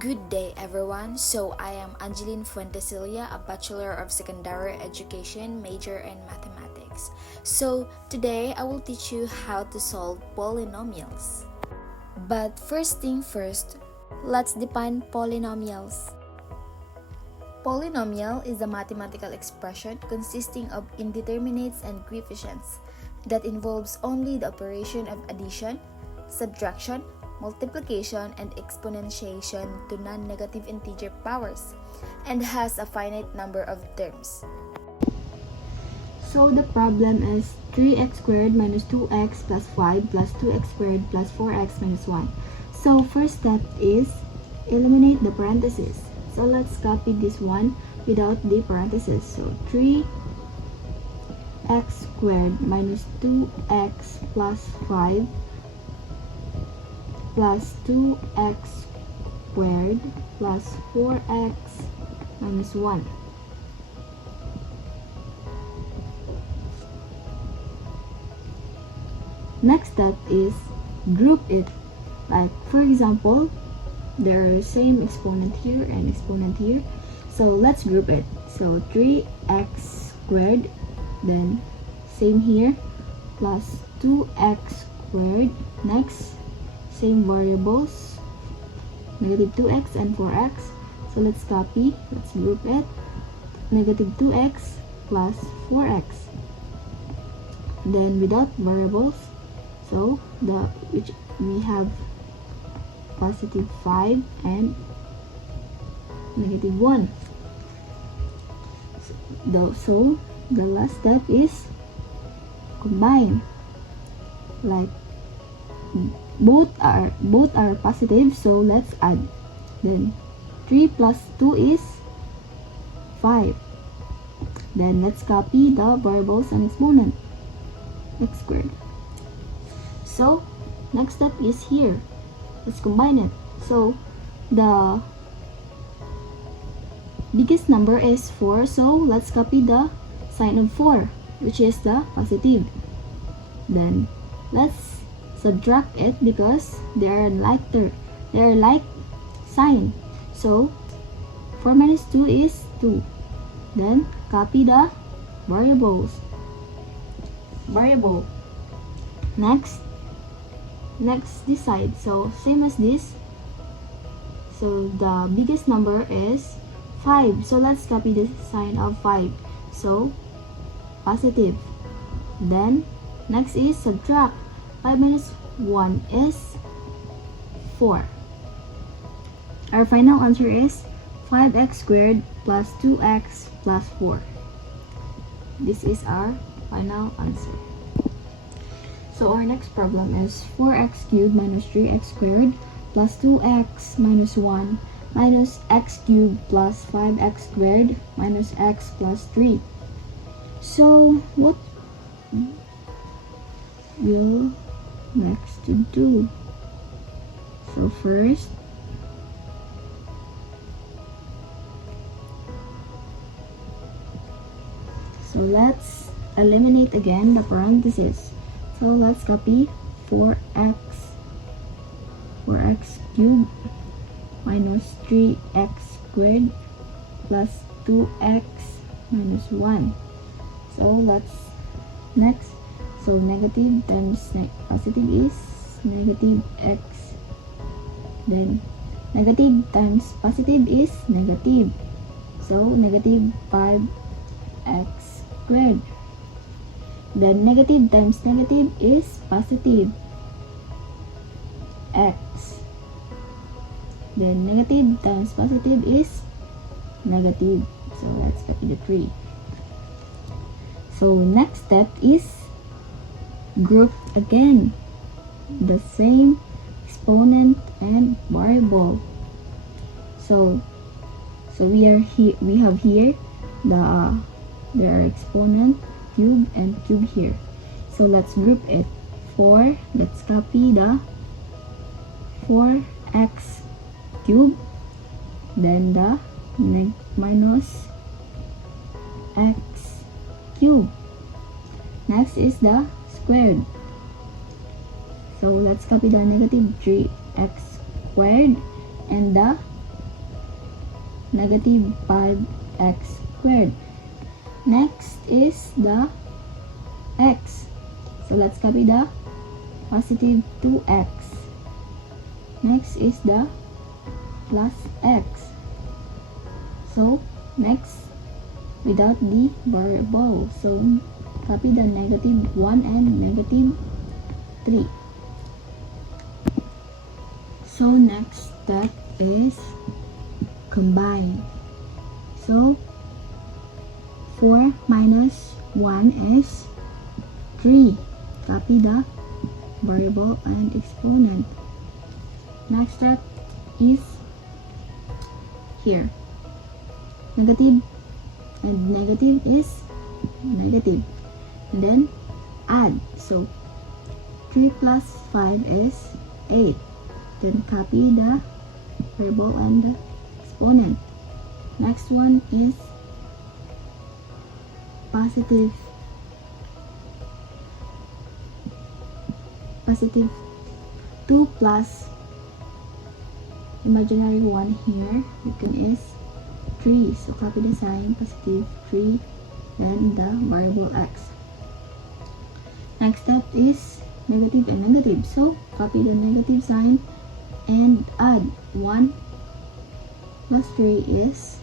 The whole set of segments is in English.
Good day everyone. So I am Angeline Fuentesilia, a Bachelor of Secondary Education, major in Mathematics. So today I will teach you how to solve polynomials. But first thing first, let's define polynomials. Polynomial is a mathematical expression consisting of indeterminates and coefficients that involves only the operation of addition, subtraction, multiplication, and exponentiation to non-negative integer powers, and has a finite number of terms. So the problem is 3x squared minus 2x plus 5 plus 2x squared plus 4x minus 1. So first step is eliminate the parentheses. So let's copy this one without the parentheses. So 3x squared minus 2x plus 5 plus 2x squared plus 4x minus 1. Next step is group it. Like for example, there are same exponent here and exponent here. So let's group it. So 3x squared, then same here, plus 2x squared. Next, same variables, negative 2x and 4x. So let's copy, let's group it. Negative 2x plus 4x. Then without variables, so which we have positive 5 and negative 1. So the last step is combine. Like both are positive, so let's add. Then 3 plus 2 is 5. Then let's copy the variables and exponent, x squared. So next step is here. Let's combine it. So the biggest number is 4, so let's copy the sign of 4, which is the positive. Then let's subtract it because they are like sign. So 4 minus 2 is 2. Then copy the variable. Next this side, so same as this. So the biggest number is 5, so let's copy the sign of 5, so positive. Then next is subtract. 5 minus 1 is 4. Our final answer is 5x squared plus 2x plus 4. This is our final answer. So our next problem is 4x cubed minus 3x squared plus 2x minus 1 minus x cubed plus 5x squared minus x plus 3. So what will next to do? So first, let's eliminate again the parentheses. So let's copy 4x cubed minus 3x squared plus 2x minus 1. So let's next. So negative times positive is negative x. Then negative times positive is negative. So negative 5x squared. Then negative times negative is positive x. Then negative times positive is negative. So let's copy the 3. So next step is group again the same exponent and variable. So we have here there are exponent, cube, and cube here. So let's group it. 4, let's copy the 4x cube, then the minus x cube. Next is the squared. So let's copy the negative 3x squared and the negative 5x squared. Next is the x. So let's copy the positive 2x. Next is the plus x. So next, without the variable, so copy the negative 1 and negative 3. So next step is combine. So 4 minus 1 is 3. Copy the variable and exponent. Next step is here. Negative and negative is negative. And then add. So 3 plus 5 is 8. Then copy the variable and the exponent. Next one is positive 2 plus imaginary 1 here, is 3. So copy the sign, positive 3, then the variable x. Next step is negative and negative. So copy the negative sign and add 1 plus 3 is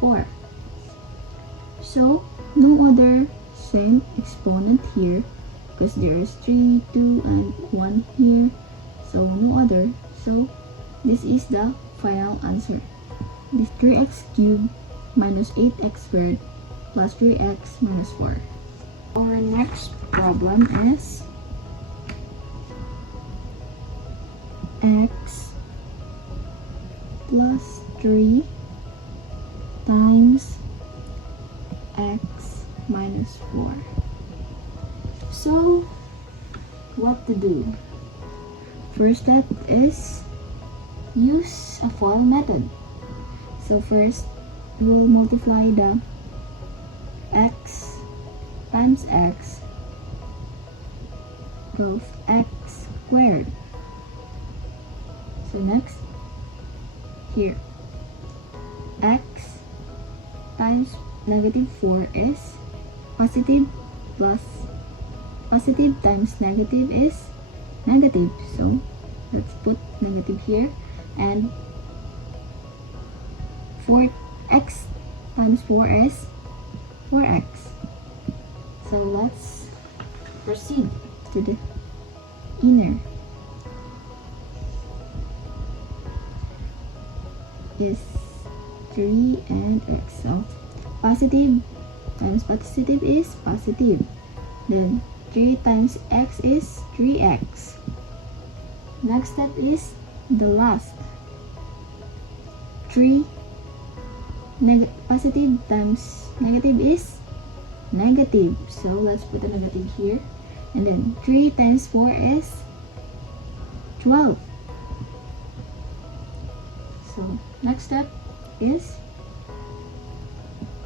4. So no other same exponent here because there is 3, 2, and 1 here. So no other. So this is the final answer. This 3x cubed minus 8x squared plus 3x minus 4. Our next problem is x plus 3 times x minus 4. So what to do? First step is use a FOIL method. So first we'll multiply the x times x of x squared. So next, here, x times negative 4 is positive plus positive times negative is negative. So let's put negative here, and 4x times 4 is 4x. So let's proceed to the inner. Is 3 and x. So positive times positive is positive. Then 3 times x is 3x. Next step is the last. 3 positive times negative is negative. So let's put a negative here. And then 3 times 4 is 12. So next step is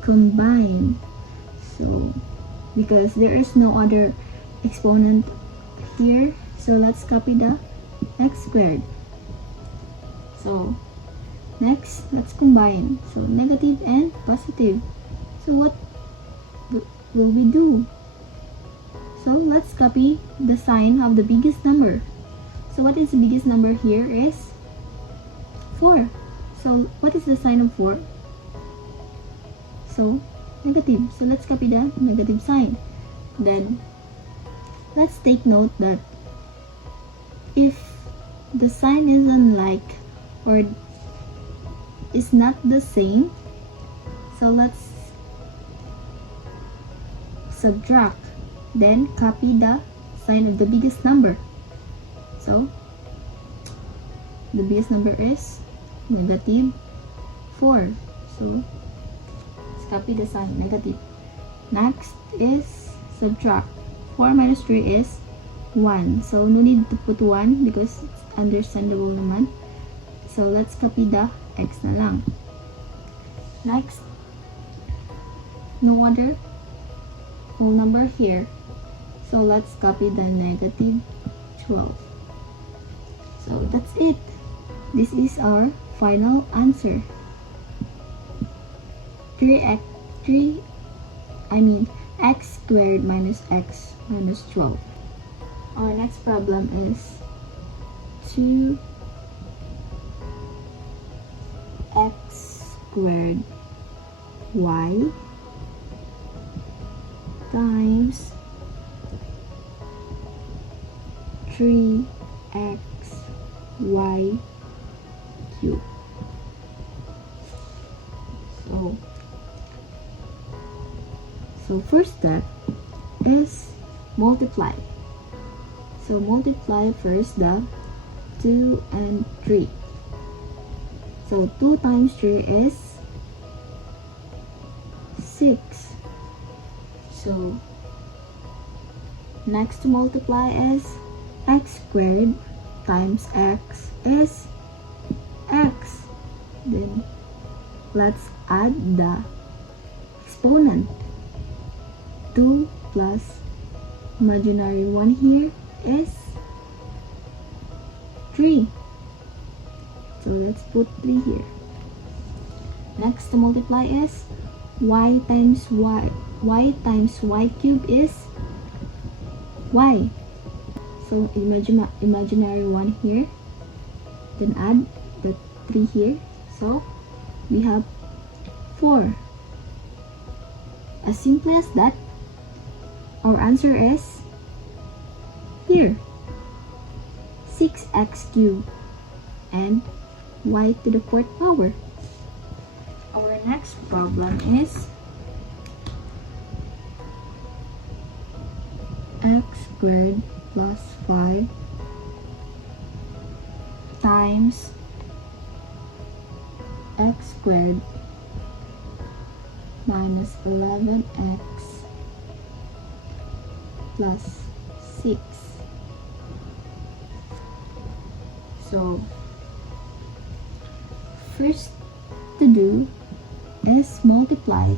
combine. So because there is no other exponent here, so let's copy the x squared. So next, let's combine. So negative and positive. So what will we do? So let's copy the sign of the biggest number. So what is the biggest number here is 4. So what is the sign of 4? So negative. So let's copy the negative sign. Then let's take note that if the sign is unlike or is not the same, so let's subtract, then copy the sign of the biggest number. So the biggest number is negative 4. So let's copy the sign negative. Next is subtract. 4 minus 3 is 1. So no need to put 1 because it's understandable naman. So let's copy the x na lang. Next, no other whole number here. So let's copy the negative 12. So that's it. This is our final answer. x squared minus x minus 12. Our next problem is 2x squared y times 3x y cubed. So first step is multiply. So multiply first the 2 and 3. So 2 times 3 is 6. So next to multiply is x squared times x is x. Then let's add the exponent. 2 plus imaginary 1 here is 3. So let's put 3 here. Next to multiply is y times y. Y times y cubed is y. So imaginary 1 here. Then add the 3 here. So we have 4. As simple as that. Our answer is here, 6x cubed and y to the 4th power. Our next problem is x squared plus 5 times x squared minus 11x plus 6. So first to do is multiply.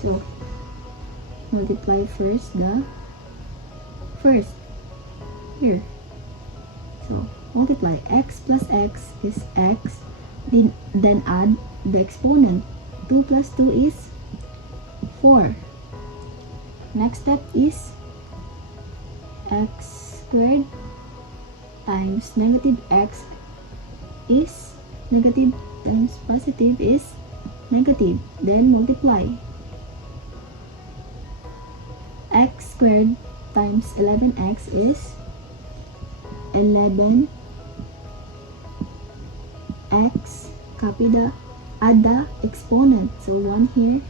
So multiply first the first here. So multiply x plus x is x, then add the exponent. 2 plus 2 is 4. Next step is x squared times negative x is negative times positive is negative. Then multiply. X squared times 11x is 11x. Add the exponent. So 1 here.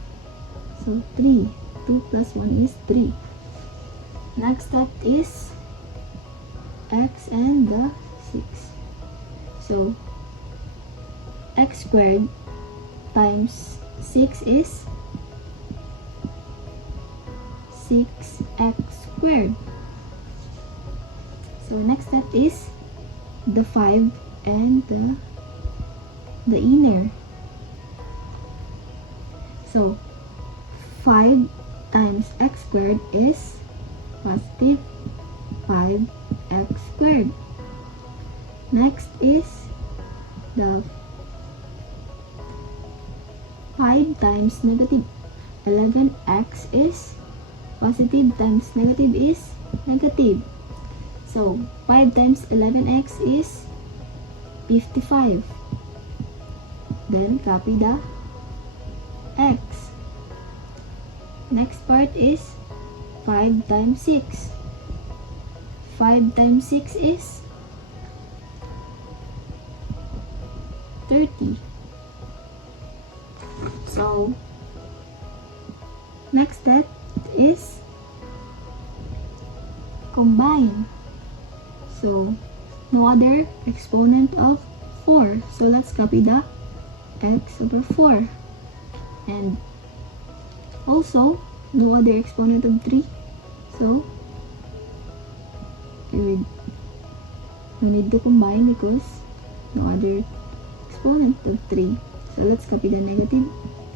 So 3. 2 plus 1 is 3. Next step is x and the 6. So x squared times 6 is 6x squared. So next step is the 5 and the inner. So 5 times x squared is positive 5x squared. Next is the 5 times negative 11x is positive times negative is negative. So 5 times 11x is 55. Then copy the x. Next part is 5 times 6. 5 times 6 is 30. So next step is combine. So no other exponent of 4. So let's copy the x over 4. And also no other exponent of 3. So we need to combine because no other exponent of 3. So let's copy the negative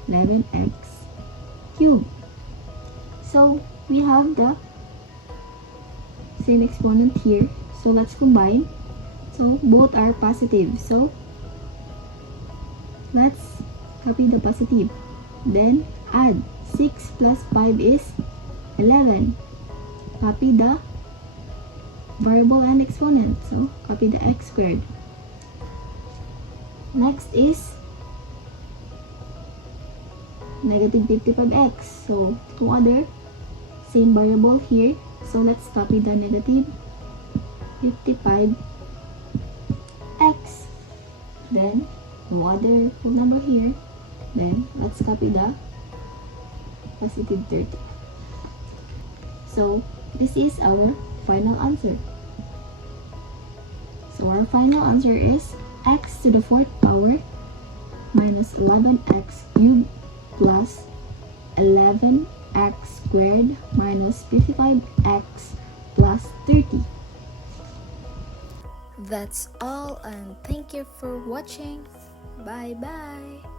11x cubed. So we have the same exponent here. So let's combine. So both are positive. So let's copy the positive. Then add 6 plus 5 is 11. Copy the variable and exponent. So copy the x squared. Next is negative 55x. So two other same variable here. So let's copy the negative 55x. Then no other whole number here. Then let's copy the positive 30. So this is our final answer. So our final answer is x to the 4th power minus 11x cubed plus 11x squared minus 55x plus 30. That's all, and thank you for watching. Bye bye.